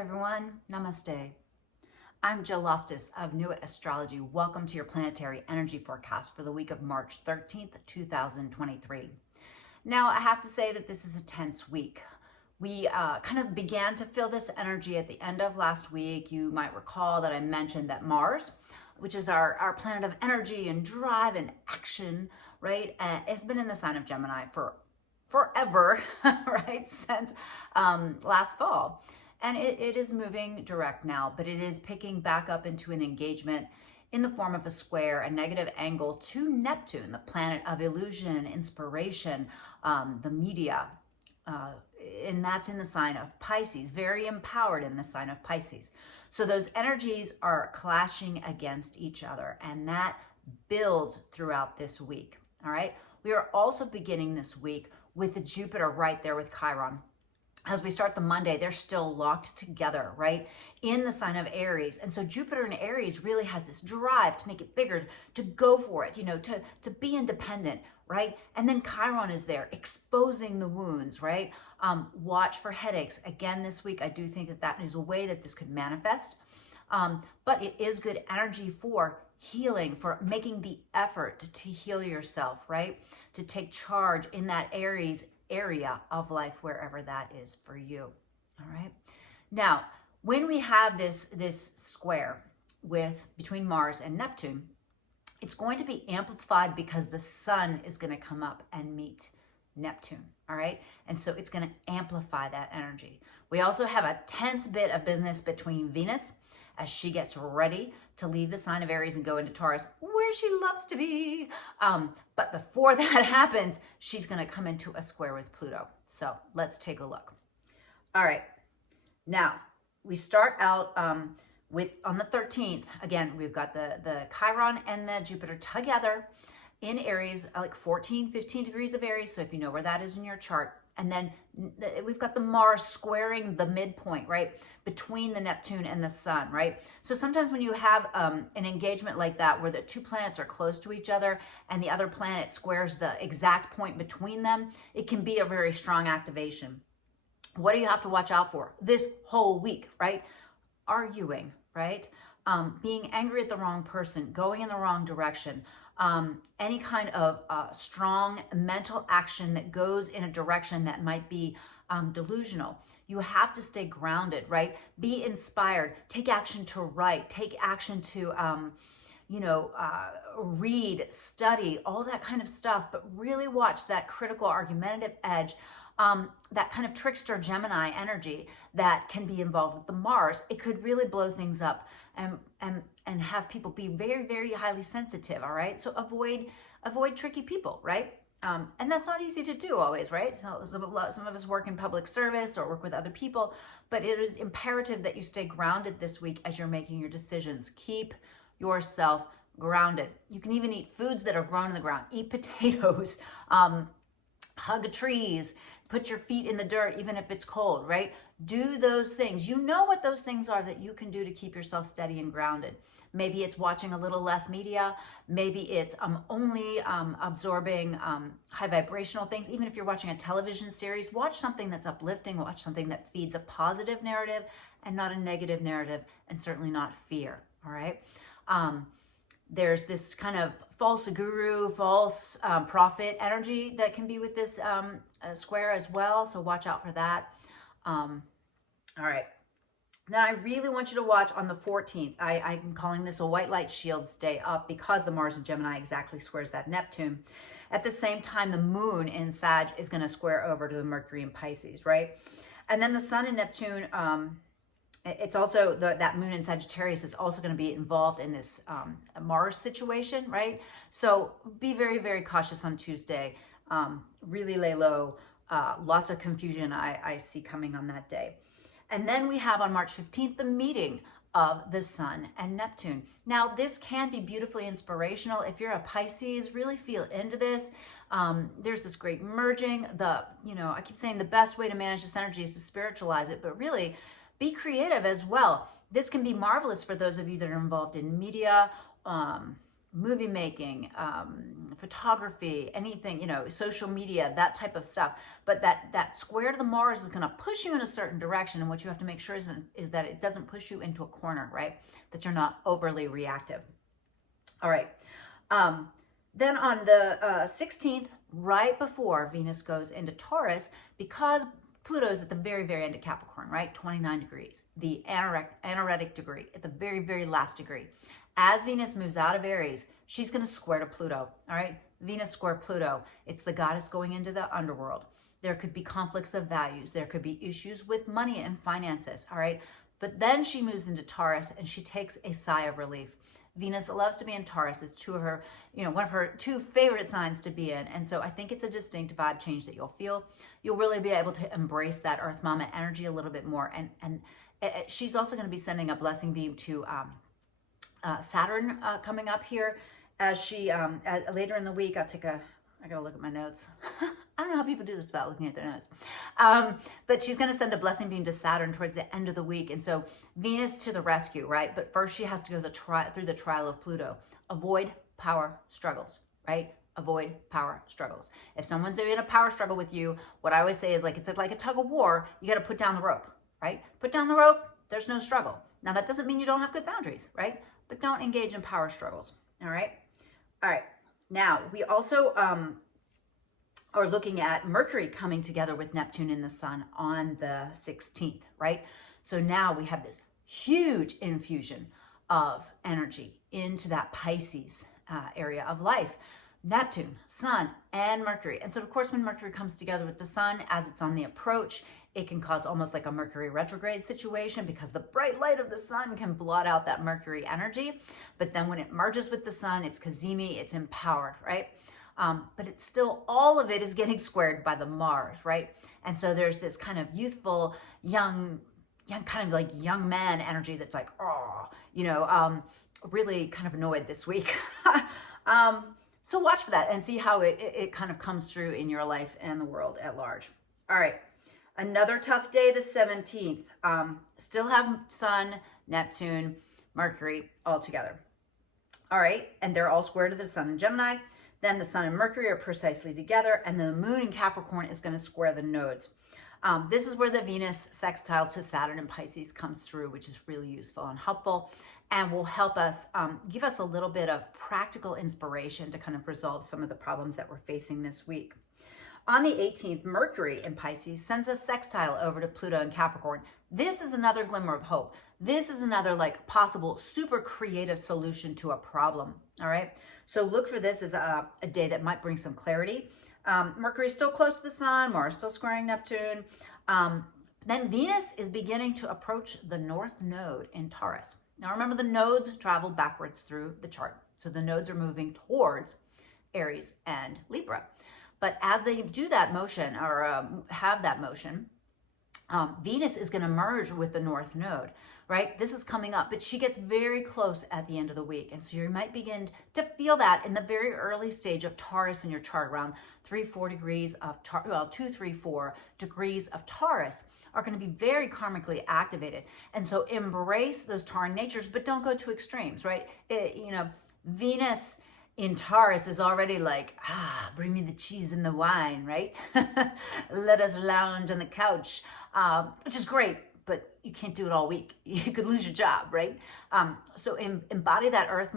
there, everyone. Namaste. I'm Jill Loftus of Nuit Astrology. Welcome to your planetary energy forecast for the week of March 13th, 2023. Now, I have to say that this is a tense week. We kind of began to feel this energy at the end of last week. You might recall that I mentioned that Mars, which is our planet of energy and drive and action, right, has been in the sign of Gemini for forever, right, since last fall. And it is moving direct now, but it is picking back up into an engagement in the form of a square, a negative angle to Neptune, the planet of illusion, inspiration, the media, and that's in the sign of Pisces, very empowered in the sign of Pisces. So those energies are clashing against each other, and that builds throughout this week, all right? We are also beginning this week with the Jupiter right there with Chiron. As we start the Monday, they're still locked together, right, in the sign of Aries. And so Jupiter in Aries really has this drive to make it bigger, to go for it, to be independent, right? And then Chiron is there exposing the wounds, right? Watch for headaches. Again, this week, I do think that is a way that this could manifest. But it is good energy for healing, for making the effort to heal yourself, right? To take charge in that Aries area of life, wherever that is for you. All right. Now, when we have this square between Mars and Neptune, it's going to be amplified because the sun is going to come up and meet Neptune. All right. And so it's going to amplify that energy. We also have a tense bit of business between Venus as she gets ready to leave the sign of Aries and go into Taurus, where she loves to be. But before that happens, she's going to come into a square with Pluto. So let's take a look. All right. Now, we start out on the 13th. Again, we've got the Chiron and the Jupiter together in Aries, like 14, 15 degrees of Aries. So if you know where that is in your chart. And then we've got the Mars squaring the midpoint, right, between the Neptune and the sun, right? So sometimes when you have an engagement like that where the two planets are close to each other and the other planet squares the exact point between them, it can be a very strong activation. What do you have to watch out for this whole week, right? Arguing, right? Being angry at the wrong person, going in the wrong direction, any kind of strong mental action that goes in a direction that might be delusional. You have to stay grounded, right? Be inspired. Take action to write. Take action to, read, study, all that kind of stuff. But really watch that critical, argumentative edge, that kind of trickster Gemini energy that can be involved with the Mars. It could really blow things up and have people be very, very highly sensitive, all right? So avoid tricky people, right? And that's not easy to do always, right? So some of us work in public service or work with other people, but it is imperative that you stay grounded this week as you're making your decisions. Keep yourself grounded. You can even eat foods that are grown in the ground. Eat potatoes, hug trees, put your feet in the dirt, even if it's cold, right? Do those things. You know what those things are that you can do to keep yourself steady and grounded. Maybe it's watching a little less media. Maybe it's only absorbing high vibrational things. Even if you're watching a television series, watch something that's uplifting, watch something that feeds a positive narrative and not a negative narrative, and certainly not fear, all right? There's this kind of false guru, false prophet energy that can be with this square as well. So watch out for that. All right. Now I really want you to watch on the 14th. I'm calling this a white light shields day up because the Mars in Gemini exactly squares that Neptune. At the same time, the moon in Sag is going to square over to the Mercury in Pisces, right? And then the sun in Neptune, it's also that moon in Sagittarius is also going to be involved in this Mars situation, right? So be very, very cautious on Tuesday. Really lay low. Lots of confusion I see coming on that day. And then we have on March 15th, the meeting of the sun and Neptune. Now, this can be beautifully inspirational. If you're a Pisces, really feel into this. There's this great merging. I keep saying the best way to manage this energy is to spiritualize it, but really be creative as well. This can be marvelous for those of you that are involved in media, movie making, photography, anything, social media, that type of stuff. But that square to the Mars is going to push you in a certain direction. And what you have to make sure is that it doesn't push you into a corner, right? That you're not overly reactive. All right. Then on the 16th, right before Venus goes into Taurus, because Pluto's at the very, very end of Capricorn, right? 29 degrees, the anaretic degree, at the very, very last degree. As Venus moves out of Aries, she's going to square to Pluto, all right? Venus square Pluto. It's the goddess going into the underworld. There could be conflicts of values. There could be issues with money and finances, all right? But then she moves into Taurus and she takes a sigh of relief. Venus loves to be in Taurus. It's two of her, one of her two favorite signs to be in. And so I think it's a distinct vibe change that you'll feel. You'll really be able to embrace that Earth Mama energy a little bit more. And she's also going to be sending a blessing beam to Saturn coming up here as she, later in the week, I gotta look at my notes. I don't know how people do this without looking at their notes. But she's going to send a blessing beam to Saturn towards the end of the week. And so Venus to the rescue, right? But first she has to go through the trial of Pluto. Avoid power struggles, right? Avoid power struggles. If someone's in a power struggle with you, what I always say is it's like a tug of war. You got to put down the rope, right? Put down the rope. There's no struggle. Now that doesn't mean you don't have good boundaries, right? But don't engage in power struggles. All right. All right. Now we also, are looking at Mercury coming together with Neptune in the sun on the 16th, right? So now we have this huge infusion of energy into that Pisces area of life. Neptune, Sun, and Mercury. And so, of course, when Mercury comes together with the Sun, as it's on the approach, it can cause almost like a Mercury retrograde situation because the bright light of the Sun can blot out that Mercury energy. But then when it merges with the Sun, it's Cazimi, it's empowered, right? But it's still, all of it is getting squared by the Mars, right? And so there's this kind of youthful, young kind of like young man energy that's like, really kind of annoyed this week. So watch for that and see how it kind of comes through in your life and the world at large. All right, another tough day, the 17th. Still have Sun, Neptune, Mercury all together. All right, and they're all square to the Sun in Gemini. Then the Sun and Mercury are precisely together, and the Moon in Capricorn is going to square the nodes. This is where the Venus sextile to Saturn in Pisces comes through, which is really useful and helpful, and will help us, give us a little bit of practical inspiration to kind of resolve some of the problems that we're facing this week. On the 18th, Mercury in Pisces sends a sextile over to Pluto in Capricorn. This is another glimmer of hope. This is another possible super creative solution to a problem, all right? So look for this as a day that might bring some clarity. Mercury is still close to the Sun, Mars still squaring Neptune. Then Venus is beginning to approach the North Node in Taurus. Now remember, the nodes travel backwards through the chart. So the nodes are moving towards Aries and Libra. But as they do that motion or have that motion, Venus is going to merge with the North Node, right? This is coming up, but she gets very close at the end of the week. And so you might begin to feel that in the very early stage of Taurus in your chart, around 3-4 degrees of 2-3-4 degrees of Taurus are going to be very karmically activated. And so embrace those Tauran natures, but don't go to extremes, right? Venus in Taurus is already like, bring me the cheese and the wine, right? Let us lounge on the couch, which is great, but you can't do it all week. You could lose your job, right? So embody that Earth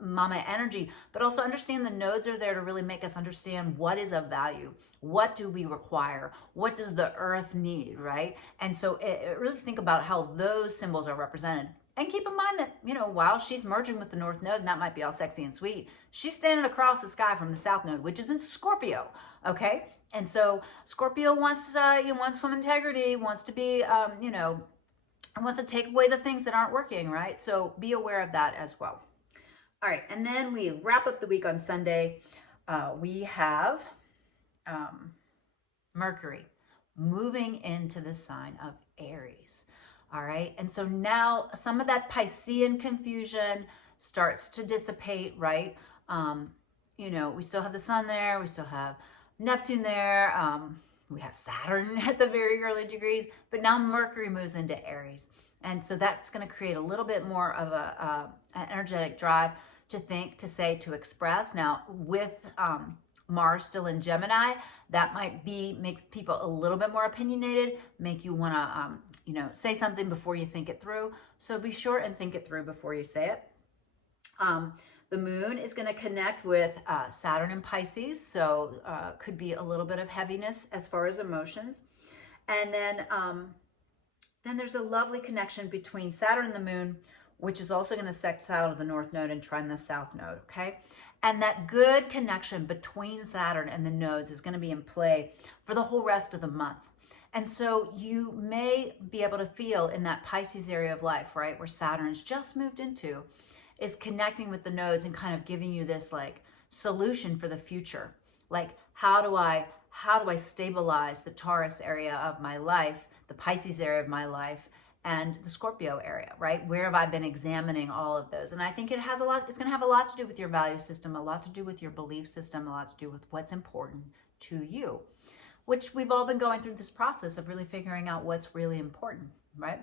Mama energy, but also understand the nodes are there to really make us understand what is of value. What do we require? What does the Earth need, right? And so really think about how those symbols are represented. And keep in mind that, while she's merging with the North Node, and that might be all sexy and sweet, she's standing across the sky from the South Node, which is in Scorpio, okay? And so Scorpio wants some integrity, wants to be, wants to take away the things that aren't working, right? So be aware of that as well. All right, and then we wrap up the week on Sunday. We have Mercury moving into the sign of Aries. All right, and so now some of that Piscean confusion starts to dissipate, right? We still have the Sun there, we still have Neptune there, we have Saturn at the very early degrees, but now Mercury moves into Aries. And so that's going to create a little bit more of an energetic drive to think, to say, to express. Now, with Mars still in Gemini, that might make people a little bit more opinionated, make you want to, say something before you think it through. So be sure and think it through before you say it. The moon is going to connect with Saturn in Pisces, so could be a little bit of heaviness as far as emotions. And then there's a lovely connection between Saturn and the moon, which is also going to sextile the North Node and trine the South Node, okay? And that good connection between Saturn and the nodes is going to be in play for the whole rest of the month. And so you may be able to feel in that Pisces area of life, right, where Saturn's just moved into, is connecting with the nodes and kind of giving you this like solution for the future. Like, how do I stabilize the Taurus area of my life, the Pisces area of my life, and the Scorpio area, right? Where have I been examining all of those? And I think it's going to have a lot to do with your value system, a lot to do with your belief system, a lot to do with what's important to you, which we've all been going through this process of really figuring out what's really important, right?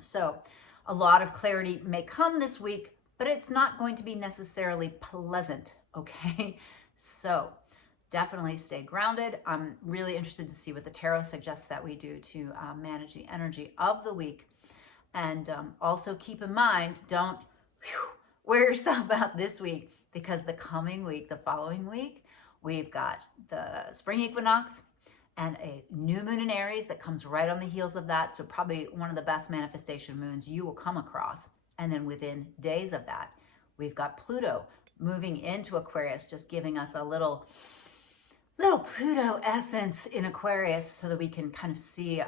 So a lot of clarity may come this week, but it's not going to be necessarily pleasant, okay? So definitely stay grounded. I'm really interested to see what the tarot suggests that we do to manage the energy of the week. And also keep in mind, don't wear yourself out this week, because the coming week, the following week, we've got the spring equinox and a new moon in Aries that comes right on the heels of that. So probably one of the best manifestation moons you will come across. And then within days of that, we've got Pluto moving into Aquarius, just giving us a little Pluto essence in Aquarius so that we can kind of see,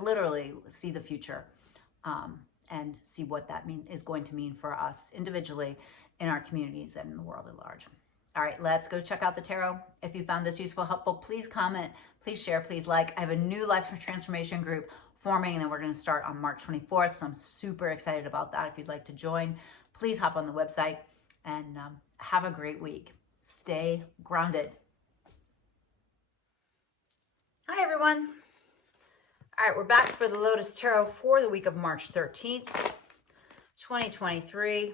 literally see the future and see what that is going to mean for us individually in our communities and in the world at large. All right, let's go check out the tarot. If you found this useful, helpful, please comment, please share, please like. I have a new Life Transformation group forming, and then we're going to start on March 24th. So I'm super excited about that. If you'd like to join, please hop on the website and have a great week. Stay grounded. Hi, everyone. All right, we're back for the Lotus Tarot for the week of March 13th, 2023.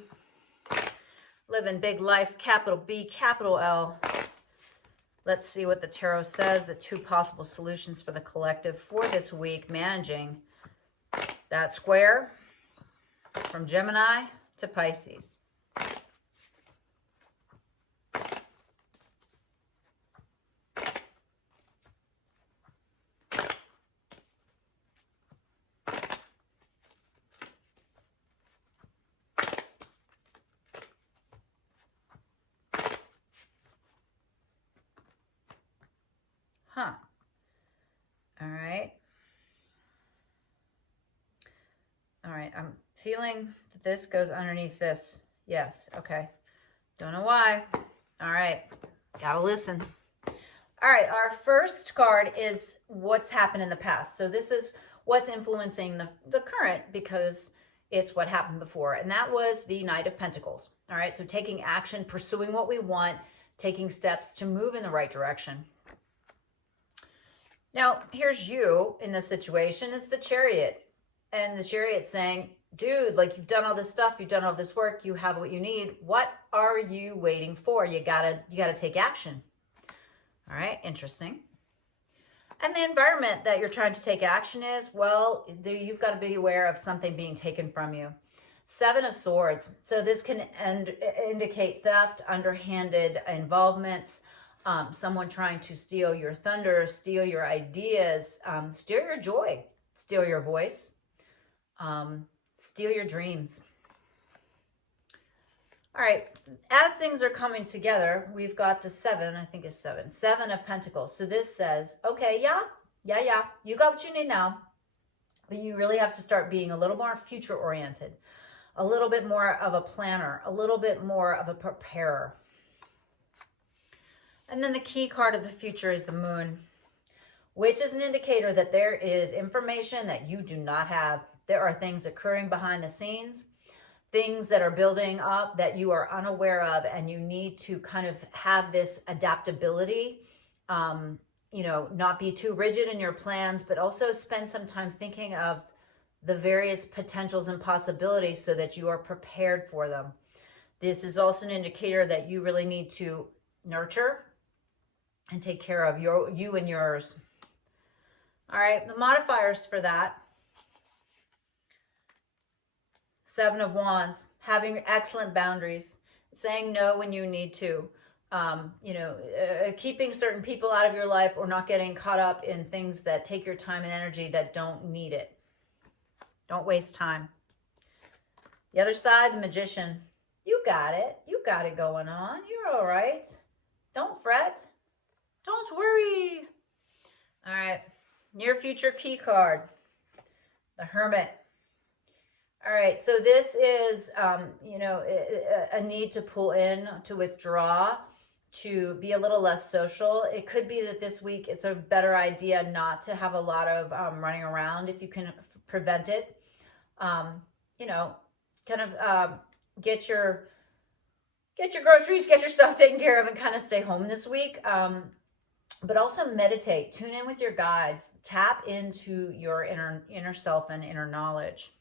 Living big life, capital B, capital L. Let's see what the tarot says, the two possible solutions for the collective for this week, managing that square from Gemini to Pisces. Huh. All right. All right. I'm feeling that this goes underneath this. Yes. Okay. Don't know why. All right. Gotta listen. All right. Our first card is what's happened in the past. So this is what's influencing the current, because it's what happened before. And that was the Knight of Pentacles. All right. So taking action, pursuing what we want, taking steps to move in the right direction. Now, here's you in this situation. It's the Chariot. And the Chariot's saying, dude, like, you've done all this stuff. You've done all this work. You have what you need. What are you waiting for? You gotta take action. All right, interesting. And the environment that you're trying to take action is, well, you've got to be aware of something being taken from you. Seven of Swords. So this can indicate theft, underhanded involvements, someone trying to steal your thunder, steal your ideas, steal your joy, steal your voice, steal your dreams. All right, as things are coming together, we've got the seven, I think it's seven of Pentacles. So this says, okay, yeah, you got what you need now, but you really have to start being a little more future oriented, a little bit more of a planner, a little bit more of a preparer. And then the key card of the future is the Moon, which is an indicator that there is information that you do not have. There are things occurring behind the scenes, things that are building up that you are unaware of, and you need to kind of have this adaptability, not be too rigid in your plans, but also spend some time thinking of the various potentials and possibilities so that you are prepared for them. This is also an indicator that you really need to nurture and take care of you and yours. All right, the modifiers for that. 7 of Wands, having excellent boundaries, saying no when you need to, keeping certain people out of your life or not getting caught up in things that take your time and energy that don't need it. Don't waste time. The other side, the Magician. You got it. You got it going on. You're all right. Don't fret. Don't worry. All right. Near future key card. The Hermit. All right. So this is, a need to pull in, to withdraw, to be a little less social. It could be that this week it's a better idea not to have a lot of running around if you can prevent it. Get your groceries, get your stuff taken care of, and kind of stay home this week. But also meditate, tune in with your guides, tap into your inner self and inner knowledge.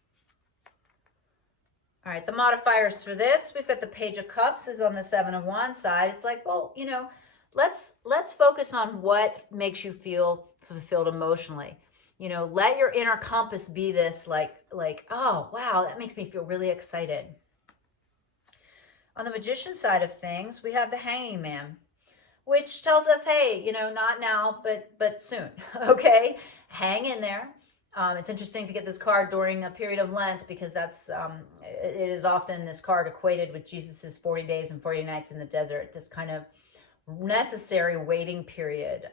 All right, the modifiers for this, we've got the Page of Cups is on the 7 of Wands side. It's like, well, let's focus on what makes you feel fulfilled emotionally. Let your inner compass be this like, oh, wow, that makes me feel really excited. On the Magician side of things, we have the Hanging Man, which tells us, hey, not now, but soon, okay? Hang in there. It's interesting to get this card during a period of Lent because that's it is often this card equated with Jesus's 40 days and 40 nights in the desert, this kind of necessary waiting period,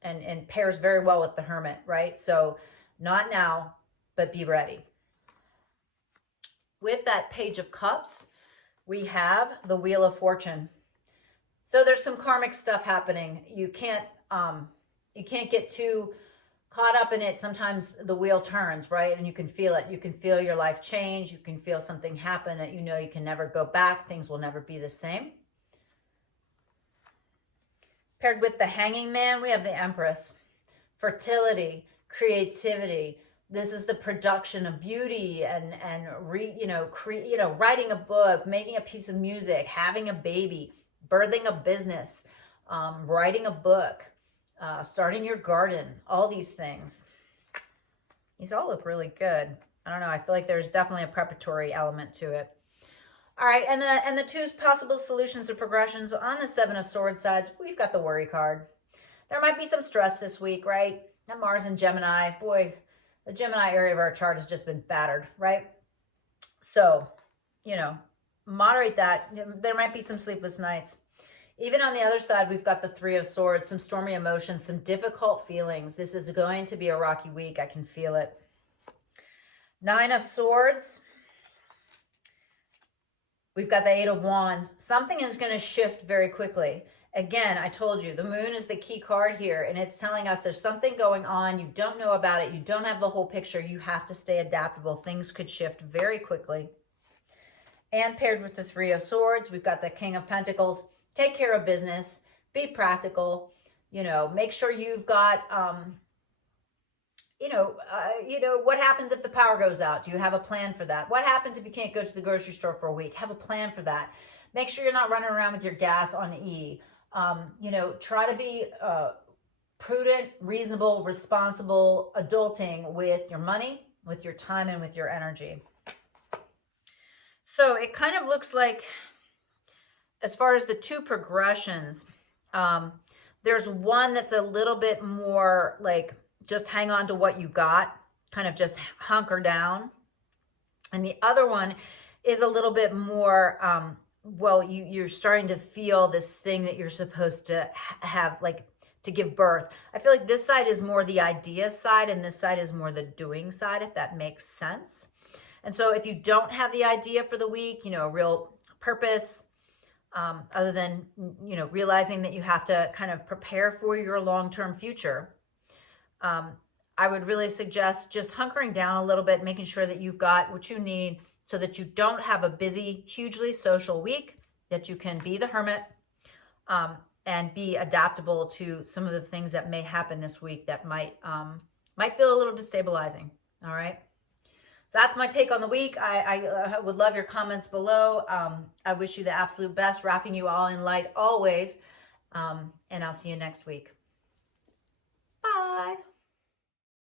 and pairs very well with the Hermit, right? So not now, but be ready. With that Page of Cups, we have the Wheel of Fortune. So there's some karmic stuff happening. You can't get too caught up in it. Sometimes the wheel turns, right? And you can feel it. You can feel your life change. You can feel something happen that you can never go back. Things will never be the same. Paired with the Hanging Man, we have the Empress. Fertility, creativity. This is the production of beauty and writing a book, making a piece of music, having a baby, birthing a business, writing a book, starting your garden, all these things. These all look really good. I don't know. I feel like there's definitely a preparatory element to it. All right, and the 2 possible solutions or progressions on the 7 of Swords sides, we've got the Worry card. There might be some stress this week, right? That Mars and Gemini, boy, the Gemini area of our chart has just been battered, right? So, moderate that. There might be some sleepless nights. Even on the other side, we've got the 3 of Swords, some stormy emotions, some difficult feelings. This is going to be a rocky week. I can feel it. 9 of Swords. We've got the 8 of Wands. Something is going to shift very quickly. Again, I told you, the moon is the key card here, and it's telling us there's something going on. You don't know about it. You don't have the whole picture. You have to stay adaptable. Things could shift very quickly. And paired with the 3 of Swords, we've got the King of Pentacles. Take care of business, be practical, make sure you've got, what happens if the power goes out? Do you have a plan for that? What happens if you can't go to the grocery store for a week? Have a plan for that. Make sure you're not running around with your gas on E. Try to be prudent, reasonable, responsible, adulting with your money, with your time, and with your energy. So it kind of looks like, as far as the 2 progressions, there's one that's a little bit more like just hang on to what you got, kind of just hunker down. And the other one is a little bit more, you're starting to feel this thing that you're supposed to have, like to give birth. I feel like this side is more the idea side and this side is more the doing side, if that makes sense. And so if you don't have the idea for the week, a real purpose, other than, realizing that you have to kind of prepare for your long-term future, I would really suggest just hunkering down a little bit, making sure that you've got what you need so that you don't have a busy, hugely social week, that you can be the Hermit, and be adaptable to some of the things that may happen this week that might feel a little destabilizing. All right. So that's my take on the week. I would love your comments below. I wish you the absolute best, wrapping you all in light always. And I'll see you next week.